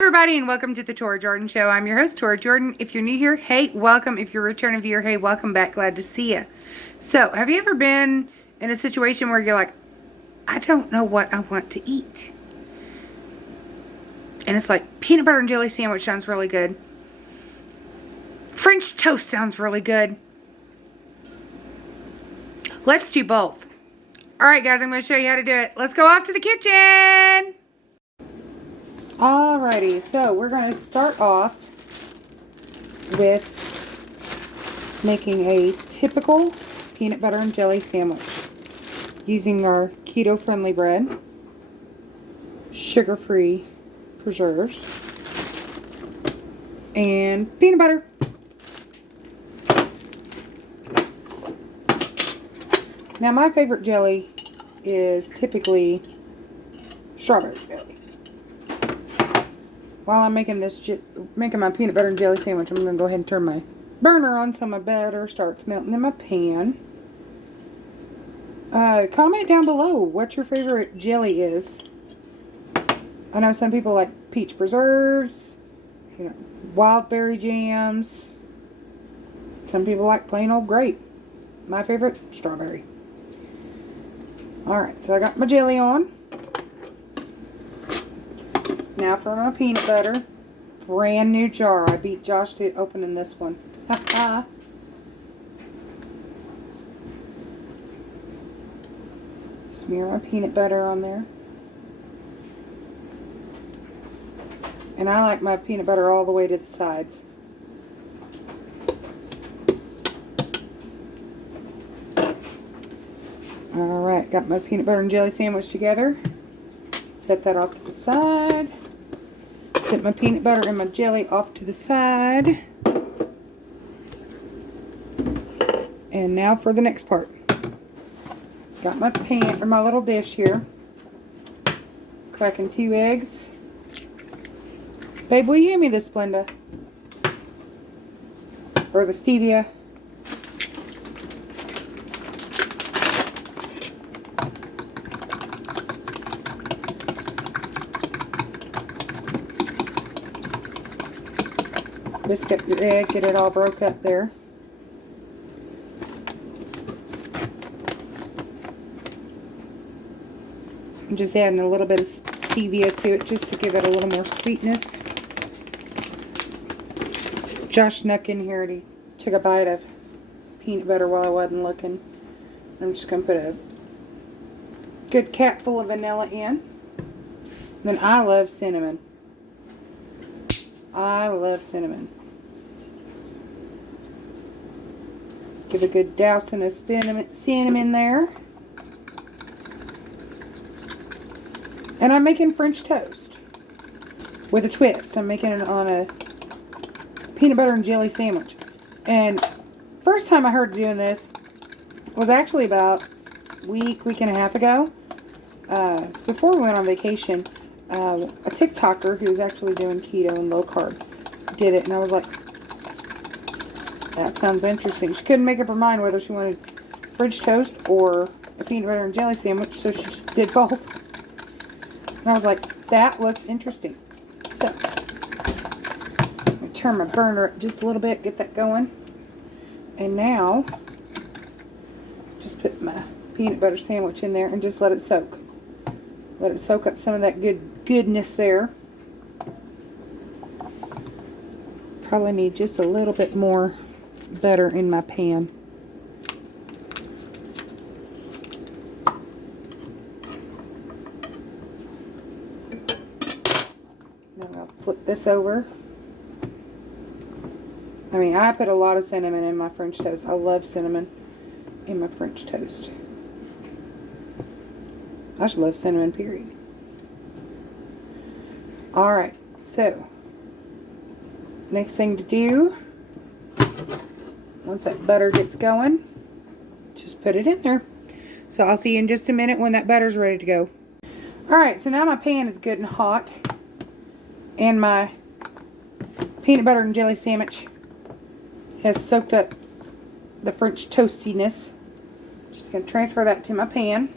Everybody, and welcome to the Tora Jordan Show. I'm your host, Tora Jordan. If you're new here, hey, welcome. If you're a returning viewer, hey, welcome back. Glad to see you. So, have you ever been in a situation where you're like, I don't know what I want to eat? And it's like, peanut butter and jelly sandwich sounds really good. French toast sounds really good. Let's do both. All right, guys, I'm going to show you how to do it. Let's go off to the kitchen. Alrighty, so we're going to start off with making a typical peanut butter and jelly sandwich using our keto-friendly bread, sugar-free preserves, and peanut butter. Now, my favorite jelly is typically strawberry jelly. While I'm making my peanut butter and jelly sandwich, I'm going to go ahead and turn my burner on so my butter starts melting in my pan. Comment down below what your favorite jelly is. I know some people like peach preserves, wild berry jams. Some people like plain old grape. My favorite, strawberry. Alright, so I got my jelly on. Now for my peanut butter. Brand new jar. I beat Josh to opening this one. Smear my peanut butter on there. And I like my peanut butter all the way to the sides. Alright, got my peanut butter and jelly sandwich together. Set that off to the side. Set my peanut butter and my jelly off to the side. And now for the next part. Got my pan, or my little dish here. Cracking 2 eggs. Babe, will you hand me the Splenda? Or the stevia? Whisk up your egg, get it all broke up there. I'm just adding a little bit of stevia to it just to give it a little more sweetness. Josh snuck in here and he took a bite of peanut butter while I wasn't looking. I'm just going to put a good cap full of vanilla in. Then I love cinnamon. I love cinnamon. Give a good dousing of cinnamon there. And I'm making French toast with a twist. I'm making it on a peanut butter and jelly sandwich. And first time I heard doing this was actually about a week and a half ago. Before we went on vacation, a TikToker who's actually doing keto and low carb did it. And I was like, that sounds interesting. She couldn't make up her mind whether she wanted French toast or a peanut butter and jelly sandwich, so she just did both. And I was like, that looks interesting. So, I'm going to turn my burner up just a little bit, get that going. And now, just put my peanut butter sandwich in there and just let it soak. Let it soak up some of that goodness there. Probably need just a little bit more butter in my pan. Now I'll flip this over. I mean, I put a lot of cinnamon in my French toast. I love cinnamon in my French toast. I just love cinnamon, period. Alright, so next thing to do, once that butter gets going, just put it in there. So I'll see you in just a minute when that butter's ready to go. Alright, so now my pan is good and hot. And my peanut butter and jelly sandwich has soaked up the French toastiness. Just going to transfer that to my pan.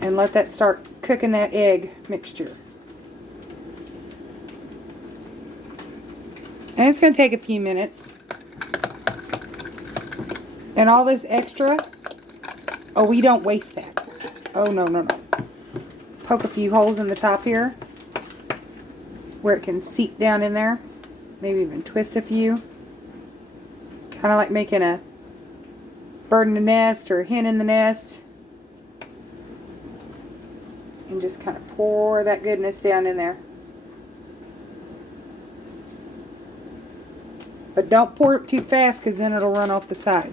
And let that start cooking that egg mixture. And it's going to take a few minutes. And all this extra, oh, we don't waste that. Oh, no, no, no. Poke a few holes in the top here where it can seep down in there. Maybe even twist a few. Kind of like making a bird in the nest or a hen in the nest. And just kind of pour that goodness down in there. But don't pour it too fast because then it'll run off the side.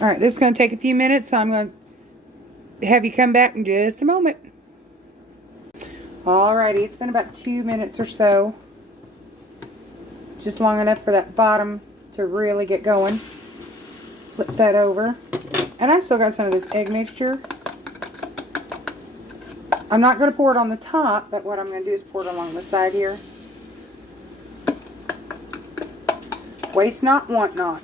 Alright, this is going to take a few minutes, so I'm going to have you come back in just a moment. Alrighty, it's been about 2 minutes or so. Just long enough for that bottom to really get going. Flip that over. And I still got some of this egg mixture. I'm not going to pour it on the top, but what I'm going to do is pour it along the side here. Waste not, want not.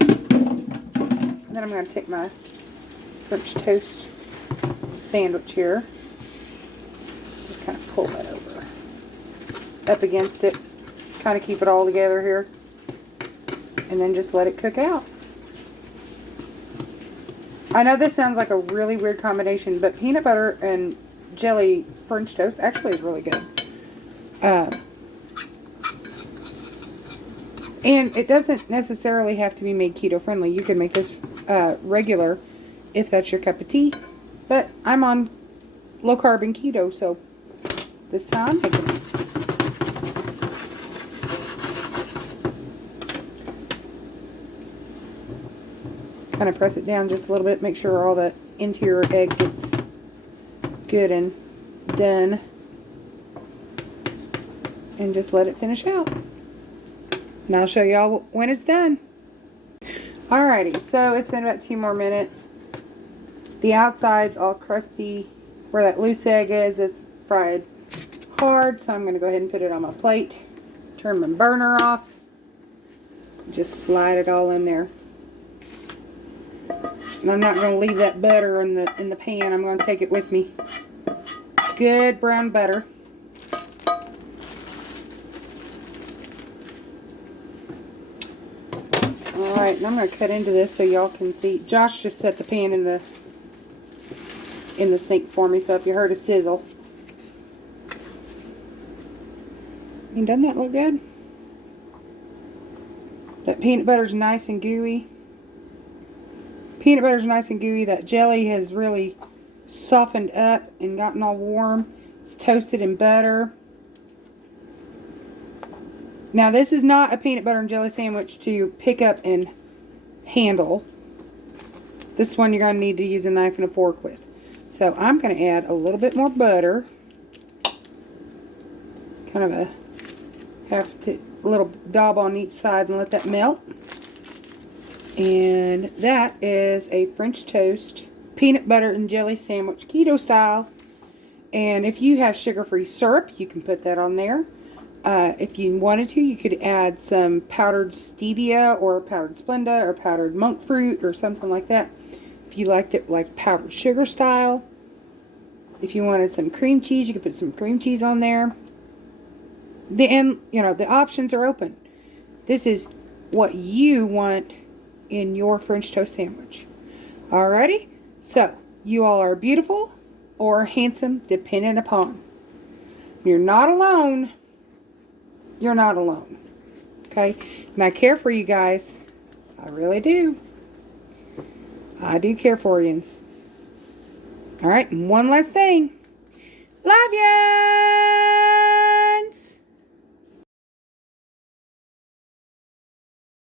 And then I'm going to take my French toast sandwich here. Just kind of pull that over. Up against it. Kind of keep it all together here. And then just let it cook out. I know this sounds like a really weird combination, but peanut butter and jelly French toast actually is really good. And it doesn't necessarily have to be made keto friendly. You can make this regular if that's your cup of tea. But I'm on low carb and keto, so this is how I'm making it. Kind of press it down just a little bit, make sure all the interior egg gets good and done. And just let it finish out. And I'll show y'all when it's done. Alrighty, so it's been about 2 more minutes. The outside's all crusty. Where that loose egg is, it's fried hard, so I'm going to go ahead and put it on my plate. Turn my burner off. Just slide it all in there. And I'm not going to leave that butter in the pan. I'm going to take it with me. Good brown butter. Alright, and I'm going to cut into this so y'all can see. Josh just set the pan in the sink for me, so if you heard a sizzle. I mean, doesn't that look good? That peanut butter's nice and gooey. Peanut butter's nice and gooey. That jelly has really softened up and gotten all warm. It's toasted in butter. Now, this is not a peanut butter and jelly sandwich to pick up and handle. This one you're going to need to use a knife and a fork with. So, I'm going to add a little bit more butter. Kind of a little daub on each side and let that melt. And that is a French toast peanut butter and jelly sandwich, keto style. And if you have sugar-free syrup, you can put that on there. If you wanted to, you could add some powdered stevia or powdered Splenda or powdered monk fruit or something like that. If you liked it like powdered sugar style. If you wanted some cream cheese, you could put some cream cheese on there. The options are open. This is what you want in your French toast sandwich. Alrighty? So, you all are beautiful or handsome, depending upon. You're not alone. You're not alone. Okay? And I care for you guys. I really do. I do care for you. Alright, and one last thing. Love ya!